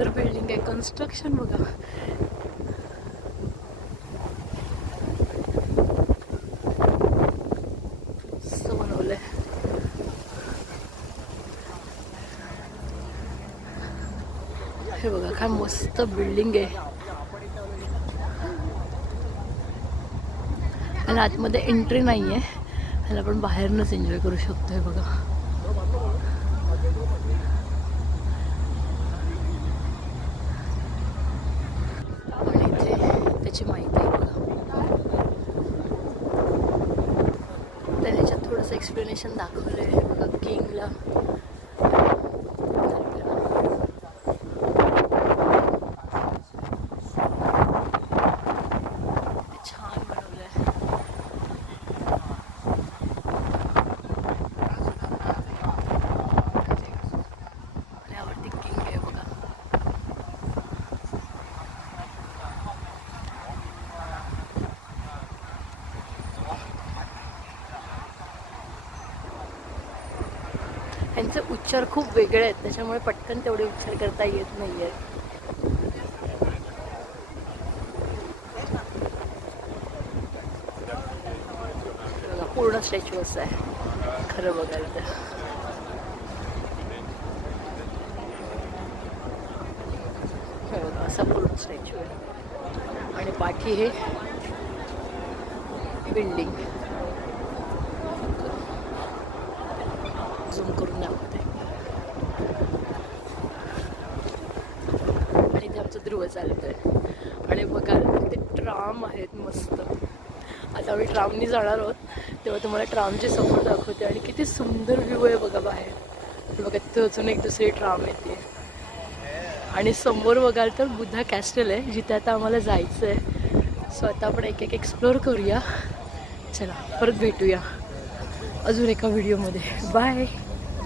तर बिल्डिंग आहे, कन्स्ट्रक्शन बघा. मस्त बनवलंय. हे बघा काय मस्त बिल्डिंग आहे. आणि आतमध्ये एंट्री नाहीये, ह्याला पण बाहेरनच एन्जॉय करू शकतोय बघा. आणि इथे त्याची माहिती आहे बघा. त्याने ह्याच्यात थोडंसं एक्सप्लेनेशन दाखवलंय बघा किंगला. छान बनवलंय. यावरती किंग आहे बघा. यांचे उच्चार खूप वेगळे आहेत, त्याच्यामुळे पटकन तेवढे उच्चार करता येत नाहीये. पूर्ण स्टॅच्यू असं आहे खरं बघायला तर. असा पूर्ण स्टॅच्यू आहे आणि पाठी हे बिल्डिंग. झूम करून दाखवते. आणि ते आमचं ध्रुव चालत आहे. आणि बघा ते ट्राम आहेत मस्त. आता आम्ही ट्रामनी जाणार आहोत, तेव्हा तुम्हाला ट्रामची सफर दाखवते. आणि किती सुंदर व्ह्यू आहे बघा बाहेर. बघा तिथे अजून एक दुसरी ट्राम येते. आणि समोर बघाल तर बुद्धा कॅस्टल आहे, जिथे आता आम्हाला जायचं आहे. सो आता आपण एक एक एक्सप्लोअर करूया. चला परत भेटूया अजून एका व्हिडिओमध्ये. बाय.